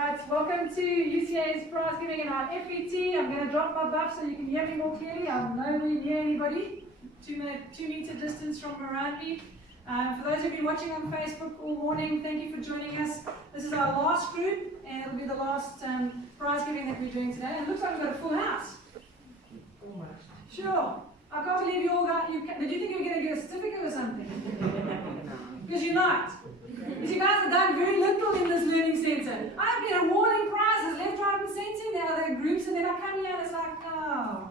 Right, welcome to UCA's prize giving in our FET. I'm going to drop my buff so you can hear me more clearly. I'm nowhere near anybody. 2 meter distance from around me. For those of you watching on Facebook all morning, thank you for joining us. This is our last group, and it'll be the last prize giving that we're doing today. And it looks like we've got a full house. Almost. Sure. I can't believe you all got. Did you think you were going to get a certificate or something? Because you're not. Because you guys have done very little in this learning centre. I've been awarding prizes left, right, and centre. Now there are groups, and then I come here and it's like, oh,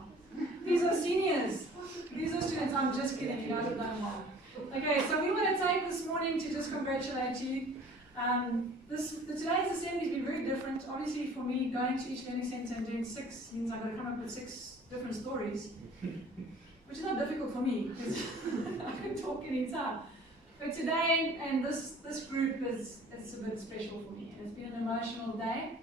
these are seniors. These are students. I'm just kidding. You guys have done well. Okay, so we want to take this morning to just congratulate you. Today's assembly has been very different. Obviously, for me, going to each learning centre and doing 6 means I've got to come up with 6 different stories, which is not difficult for me because I can talk anytime. But today, and this group it's a bit special for me. It's been an emotional day.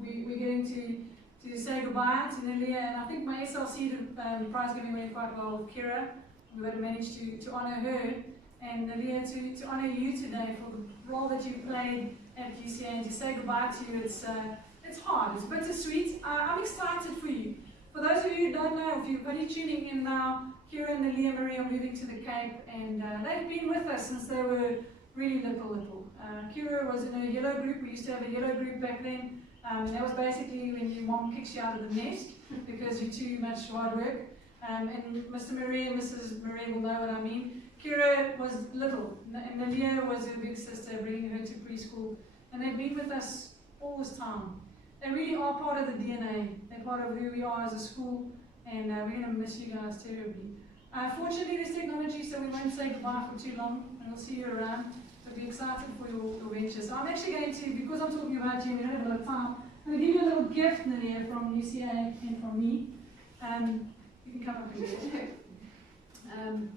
We're getting to say goodbye to Nelea, and I think my SLC prize giving went quite well with Kira. We would have managed to honour her, and Nelea, to honour you today for the role that you played at UCA, and to say goodbye to you. It's hard, it's bittersweet. I'm excited for you. For those of you who don't know, if you're only tuning in now, Kira and Nelea Marais are moving to the Cape, and they've been with us since they were really little. Kira was in a yellow group. We used to have a yellow group back then. That was basically when your mom kicks you out of the nest because you're too much hard work. And Mr. Marais and Mrs. Marais will know what I mean. Kira was little, and Nelea was her big sister, bringing her to preschool, and they've been with us all this time. They really are part of the DNA. They're part of who we are as a school, and we're going to miss you guys terribly. Fortunately, there's technology, so we won't say goodbye for too long, and we'll see you around. So be excited for your ventures. So I'm actually going to, because I'm talking about you, we don't have a lot of time, I'm going to give you a little gift, Nelea, from UCA and from me. You can come up and get it.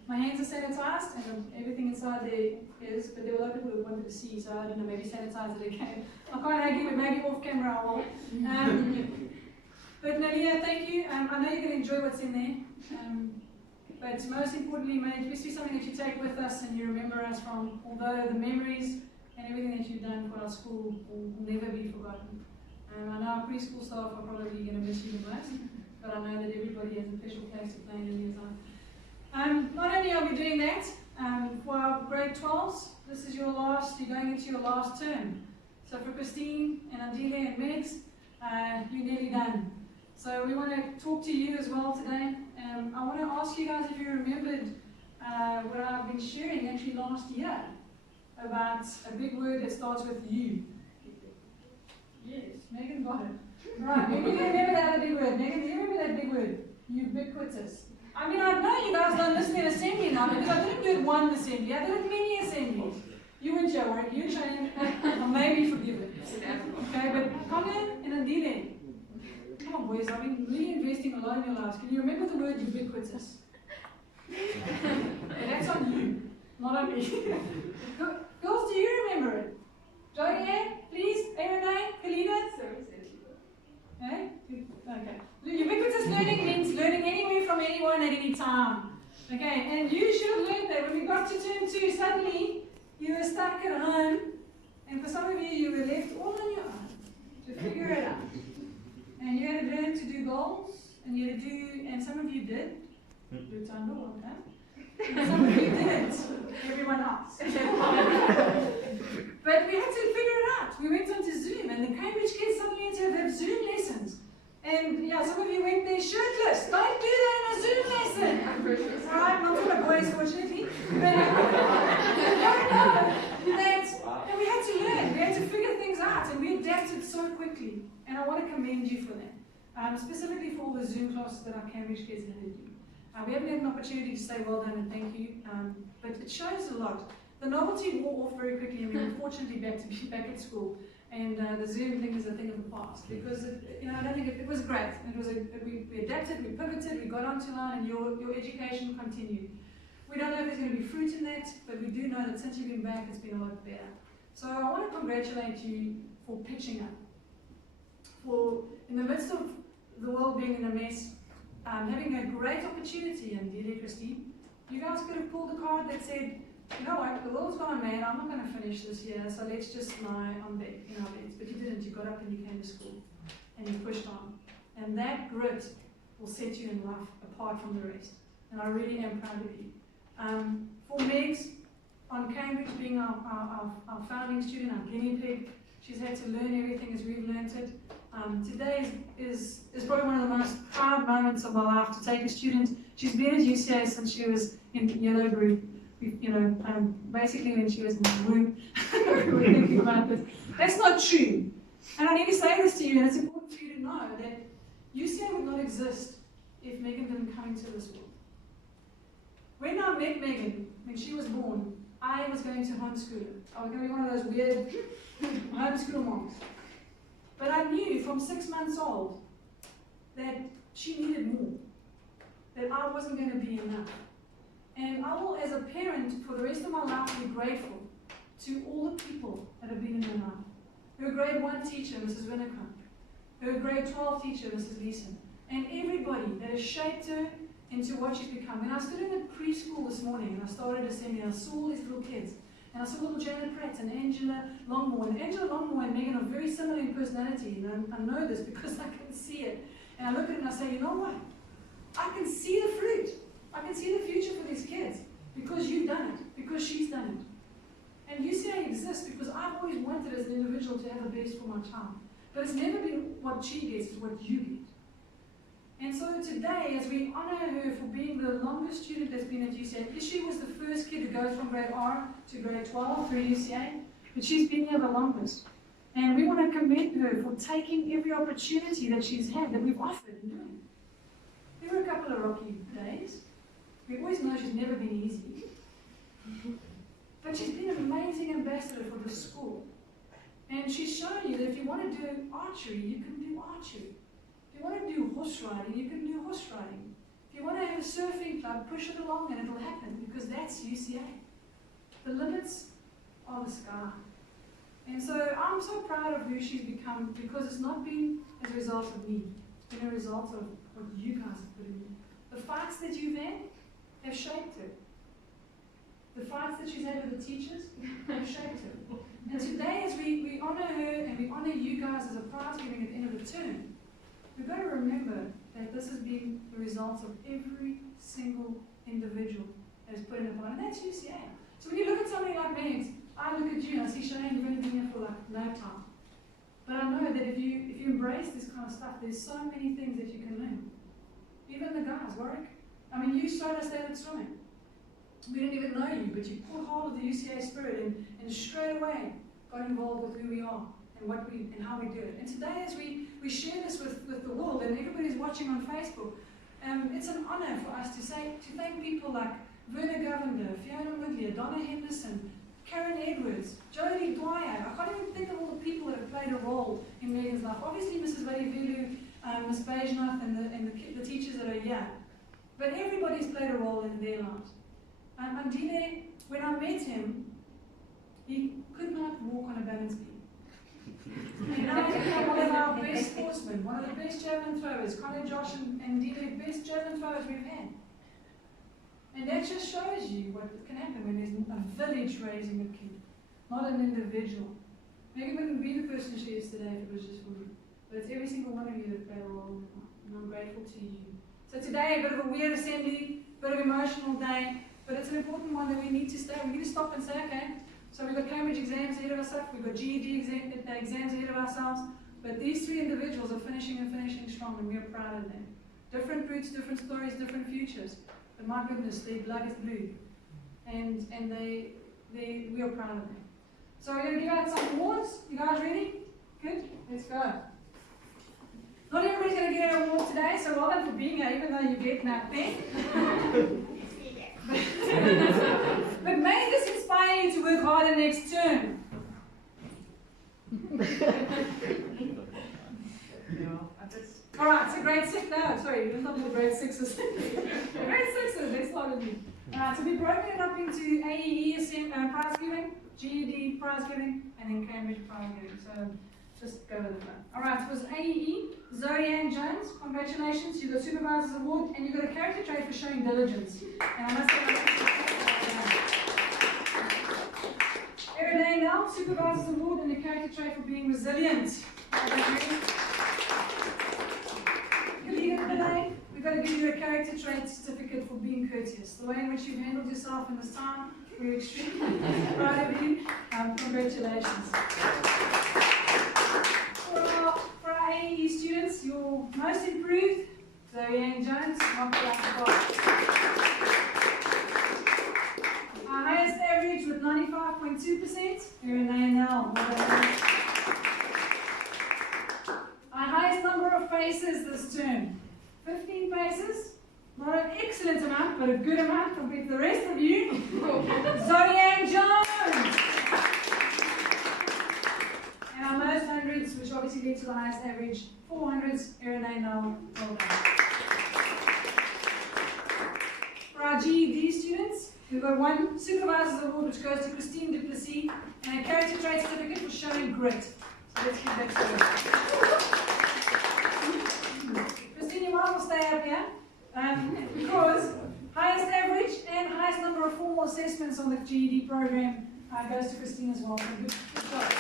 My hands are sanitized, and everything inside there is, but there were a lot of people who wanted to see, so I don't know, maybe sanitize it again. I can't argue, but maybe off camera I will. But Nelea, thank you. I know you're going to enjoy what's in there. But most importantly, may it be something that you take with us and you remember us from, although the memories and everything that you've done for our school will never be forgotten. I know our preschool staff are probably going to miss you the most, but I know that everybody has a special place to play in Nelea's life. Not only are we doing that, for our grade 12s, this is your last, you're going into your last term. So for Christine and Andile and Megs, you're nearly done. So we want to talk to you as well today. I want to ask you guys if you remembered what I've been sharing actually last year about a big word that starts with U. Yes, Megan got it. Right, maybe you remember that big word. Megan, do you remember that big word? Ubiquitous. I mean, I know you guys don't listen in assembly now because I didn't do it one assembly, I did it many assemblies. You and Joe, right? You Shane, I may be forgiven. Okay, but Conga and Andile, come on boys, I've been really investing a lot in your lives. Can you remember the word ubiquitous? Okay, that's on you, not on me. Girls, do you remember it? Joanne, please, Renee, Kalina? Okay? Okay. Ubiquitous learning means learning anywhere from anyone at any time. Okay, and you should have learned that when we got to term 2, suddenly you were stuck at home, and for some of you, you were left all on your own to figure it out. And you had to learn to do goals, and you had to do, and some of you did, do Tando one time, and some of you didn't, everyone else. But we had to figure it out. We went onto Zoom, and the Cambridge kids suddenly had to have Zoom lessons. And yeah, some of you went there shirtless. Don't do that in a Zoom lesson. Alright, not for the boys, fortunately. But and we had to learn. We had to figure things out, and we adapted so quickly. And I want to commend you for that. Specifically for all the Zoom classes that our Cambridge kids had to do. We haven't had an opportunity to say well done and thank you, but it shows a lot. The novelty wore off very quickly, and we were fortunately back to be back at school. And the Zoom thing is a thing of the past because I don't think it was great. It was we adapted, we pivoted, we got onto line, and your education continued. We don't know if there's going to be fruit in that, but we do know that since you've been back, it's been a lot better. So I want to congratulate you for pitching up. For in the midst of the world being in a mess, having a great opportunity, and dearly Christine, you guys could have pulled a card that said, you know what, the world's gone mad, I'm not going to finish this year, so let's just lie on bed, in our beds. But you didn't, you got up and you came to school, and you pushed on. And that grit will set you in life apart from the rest. And I really am proud of you. For Megs, on Cambridge, being our founding student, our guinea pig, she's had to learn everything as we've learned it. Today is probably one of the most proud moments of my life to take a student. She's been at UCA since she was in yellow group. Basically when she was in the womb. We're thinking about this. That's not true. And I need to say this to you, and it's important for you to know that UCA would not exist if Megan didn't come into this world. When I met Megan, when she was born, I was going to homeschool her. I was going to be one of those weird homeschool moms. But I knew from 6 months old that she needed more, that I wasn't going to be enough. And I will, as a parent, for the rest of my life, be grateful to all the people that have been in my life. Her grade 1 teacher, Mrs. Winnicott. Her grade 12 teacher, Mrs. Leeson. And everybody that has shaped her into what she's become. When I stood in the preschool this morning and I started assembly, I saw all these little kids. And I saw little Janet Pratt and Angela Longmore. And Angela Longmore and Megan are very similar in personality. And I know this because I can see it. And I look at it and I say, you know what? I can see the fruit. I can see the future for these kids. Because you've done it. Because she's done it. And UCA exists because I've always wanted as an individual to have the best for my child. But it's never been what she gets, it's what you get. And so today, as we honour her for being the longest student that's been at UCA, she was the first kid to go from grade R to grade 12 through UCA, but she's been here the longest. And we want to commend her for taking every opportunity that she's had, that we've offered and doing. There were a couple of rocky days. We always know she's never been easy. But she's been an amazing ambassador for the school. And she's shown you that if you want to do archery, you can do archery. If you want to do horse riding, you can do horse riding. If you want to have a surfing club, push it along and it'll happen, because that's UCA. The limits are the sky. And so I'm so proud of who she's become, because it's not been as a result of me. It's been a result of what you guys have put in me. The fights that you've had have shaped her. The fights that she's had with the teachers have shaped her. And today, as we honour her and we honour you guys as a prize giving at the end of the term, we've got to remember that this has been the result of every single individual that has put in a part, and that's UCA. So when you look at somebody like Megs, I look at you and I see Shane, you've only been here for like no time. But I know that if you embrace this kind of stuff, there's so many things that you can learn. Even the guys, Warwick. I mean, you showed us that at swimming. We didn't even know you, but you caught hold of the UCA spirit and straight away got involved with who we are and how we do it. And today, as we share this with the world and everybody's watching on Facebook, it's an honour for us to thank people like Verna Govender, Fiona Woodley, Donna Henderson, Karen Edwards, Jodie Dwyer. I can't even think of all the people that have played a role in Megan's life. Obviously, Mrs. Vadivilu, Ms. Bajnath, and the teachers that are here. But everybody's played a role in their lives. Andile, when I met him, he could not walk on a balance beam. And now he's become one of our best sportsmen, one of the best javelin throwers. Colin, Josh, and Dile, best javelin throwers we've had. And that just shows you what can happen when there's a village raising a kid, not an individual. Megan wouldn't be the person she is today if it was just for me. But it's every single one of you that played a role in my life, and I'm grateful to you. So today, a bit of a weird assembly, a bit of an emotional day, but it's an important one that we need to stay. We need to stop and say, okay, so we've got Cambridge exams ahead of us, we've got GED exams ahead of ourselves, but these three individuals are finishing strong, and we are proud of them. Different roots, different stories, different futures, but my goodness, their blood is blue, and we are proud of them. So we're going to give out some awards. You guys ready? Good? Let's go. Not everybody's going to get an award today, so well done for being here, even though you get nothing. But may this inspire you to work harder next term. Alright, so grade 6 now. Sorry, let's not do grade 6s. Grade 6s, let's start with you. Alright, so we've broken it up into AEE prize giving, GED prize giving, and then Cambridge prize giving. So just go with the flow. Alright, so it was AEE, Zoe Ann Jones, congratulations, you got Supervisor's Award, and you got a character trait for showing diligence. And I must say, NANL, Supervisor's Award and a character trait for being resilient. Colleague of the day, we've got to give you a character trait certificate for being courteous. The way in which you've handled yourself in this time, we're extremely proud of you. Congratulations. For our AEE students, your most improved, Zoe Ann Jones, knocked out the box. Our highest average with 95.2%, Erin NANL. Our highest number of paces this term, 15 paces. Not an excellent amount, but a good amount compared to the rest of you. Zoe Ann Jones. And our most hundreds, which obviously lead to the highest average, 400s, Erin NANL. Well done. For our GED students, we've got one Supervisor's Award, which goes to Christine Duplessis, and a character trait certificate for showing grit. So let's give that to her. Christine, you might as well stay up here. Because highest average and highest number of formal assessments on the GED program goes to Christine as well. Good job.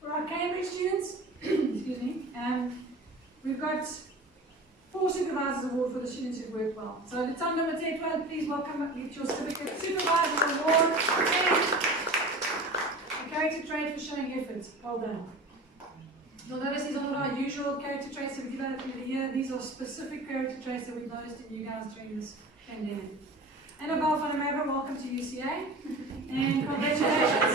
For our Cambridge students, excuse me, we've got 4 Supervisors Award for the students who've worked well. So the time number 10, please welcome with your certificate, Supervisors Award, and a character trait for showing effort. Well done. You'll notice these are not our usual character traits that we give out through the year. These are specific character traits that we've noticed in you guys during this pandemic. Annabelle van der Merwe, welcome to UCA. And congratulations.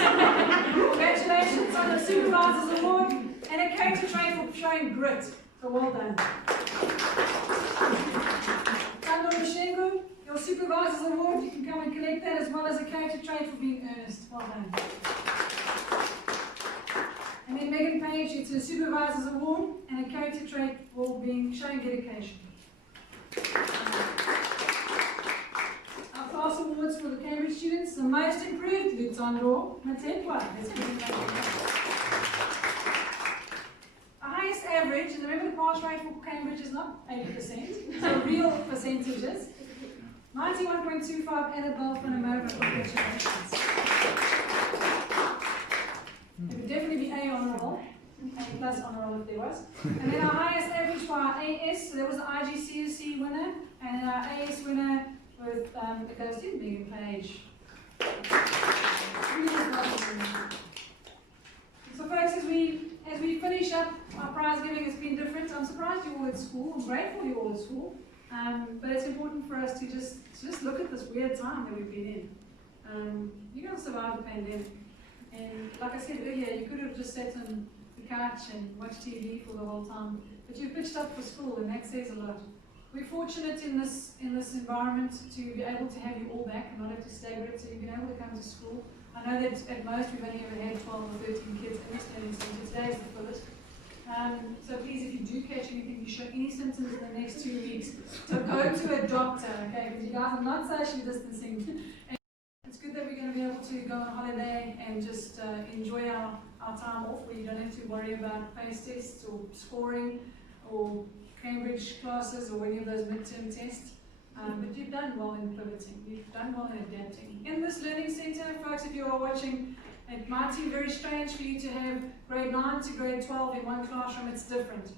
Congratulations on the Supervisor's Award and a character trait for showing grit. So well done. Tando Mashengu, your Supervisor's Award, you can come and collect that, as well as a character trait for being earnest. Well done. And then Megan Page, it's a Supervisor's Award and a character trait for showing dedication. Our class awards for the Cambridge students, the most improved, Lutando Matepwa. Our highest average, and remember the pass rate for Cambridge is not 80%, so real percentages. 91.25, Annabelle van der Merwe, congratulations. It would definitely be A honourable, A plus honourable if there was. And then our highest average for our AS, so there was the IGCSE winner, and then our AS winner with, it goes to Megan Page. So folks, as we finish up, our prize giving has been different. I'm surprised you're all at school, I'm grateful you're all at school, but it's important for us to just look at this weird time that we've been in. You're going to survive the pandemic. And like I said earlier, you could have just sat on the couch and watched TV for the whole time, but you've pitched up for school, and that says a lot. We're fortunate in this environment to be able to have you all back and not have to stagger it, so you've been able to come to school. I know that at most we've only ever had 12 or 13 kids in this learning centre. Today is the fullest. So please, if you do catch anything, you show any symptoms in the next 2 weeks, so go to a doctor, okay? Because you guys are not socially distancing. It's good that we're going to be able to go on holiday and just enjoy our time off, where you don't have to worry about pace tests or scoring or Cambridge classes or any of those midterm tests. But you've done well in pivoting, you've done well in adapting. In this learning centre, folks, if you are watching, it might seem very strange for you to have grade 9 to grade 12 in one classroom. It's different.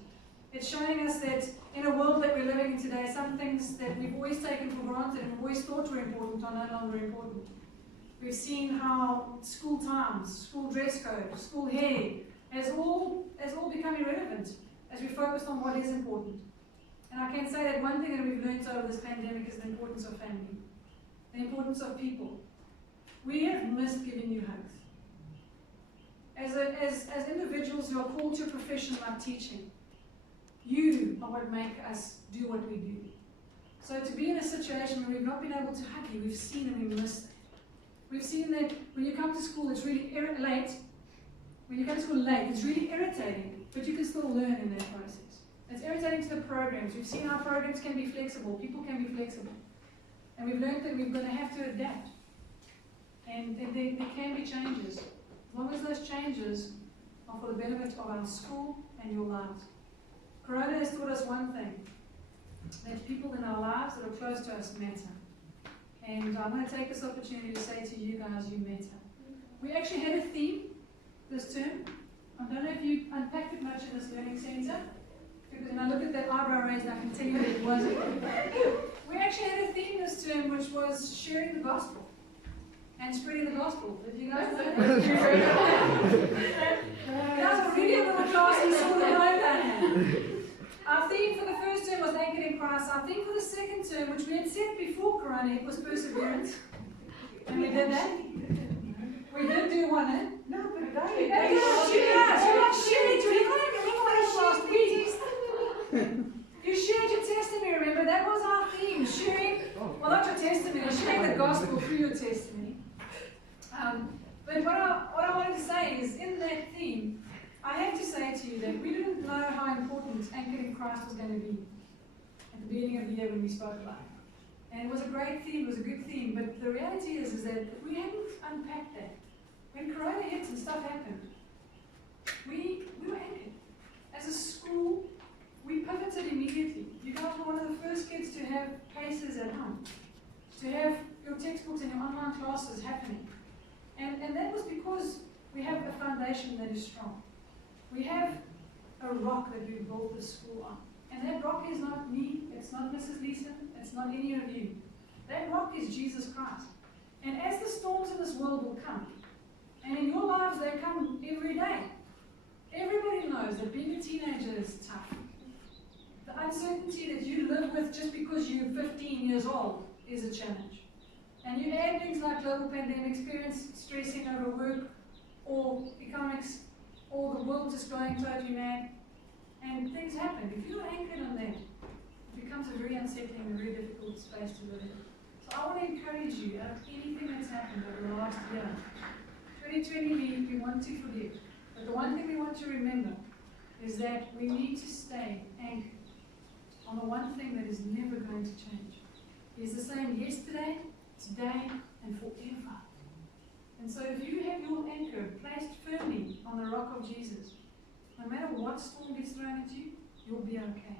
It's showing us that in a world that we're living in today, some things that we've always taken for granted and always thought were important are no longer important. We've seen how school times, school dress code, school hair has all become irrelevant as we focused on what is important. And I can say that one thing that we've learned over this pandemic is the importance of family, the importance of people. We have missed giving you hugs. As individuals who are called to a profession like teaching, you are what make us do what we do. So to be in a situation where we've not been able to hug you, we've seen and we missed it. We've seen that when you come to school, it's really late. When you come to school late, it's really irritating, but you can still learn in that process. It's irritating to the programs. We've seen how programs can be flexible, people can be flexible. And we've learned that we're going to have to adapt. And there can be changes. As long as those changes are for the benefit of our school and your lives. Corona has taught us one thing, that people in our lives that are close to us matter. And I'm going to take this opportunity to say to you guys, you matter. We actually had a theme this term. I don't know if you unpacked it much in this learning centre, because when I look at that eyebrow raised, I can tell you that it wasn't. We actually had a theme this term, which was sharing the gospel and spreading the gospel. Did you guys know that? Guys were really a little class and saw the know that. Our theme for the first term was anchored in Christ. Our theme for the second term, which we had said before Corona, it was perseverance. And we did that. We did do one, eh? No, but You're not sharing. You can't remember what it was last week. You shared your testimony, remember? That was our theme. Sharing, well, not your testimony, sharing the gospel through your testimony. But what I wanted to say is, in that theme, I have to say to you that we didn't know how important anchored in Christ was going to be at the beginning of the year when we spoke about it. And it was a great theme, it was a good theme, but the reality is that if we hadn't unpacked that, when Corona hit and stuff happened, we were anchored. As a school, we pivoted immediately. You guys were one of the first kids to have cases at home, to have your textbooks and your online classes happening. And that was because we have a foundation that is strong. We have a rock that we built this school on. And that rock is not me, it's not Mrs. Leeson, it's not any of you. That rock is Jesus Christ. And as the storms in this world will come, and in your lives they come every day, everybody knows that being a teenager is tough. The uncertainty that you live with just because you're 15 years old is a challenge. And you add things like global pandemic, experience stressing over work, or economics, or the world just going totally mad, and things happen. If you're anchored on that, it becomes a very unsettling and very difficult space to live in. So I want to encourage you, out of anything that's happened over the last year, 2020 we want to forget. But the one thing we want to remember is that we need to stay anchored on the one thing that is never going to change. It's the same yesterday, today, and forever. And so if you have your anchor placed firmly on the rock of Jesus, no matter what storm gets thrown at you, you'll be okay.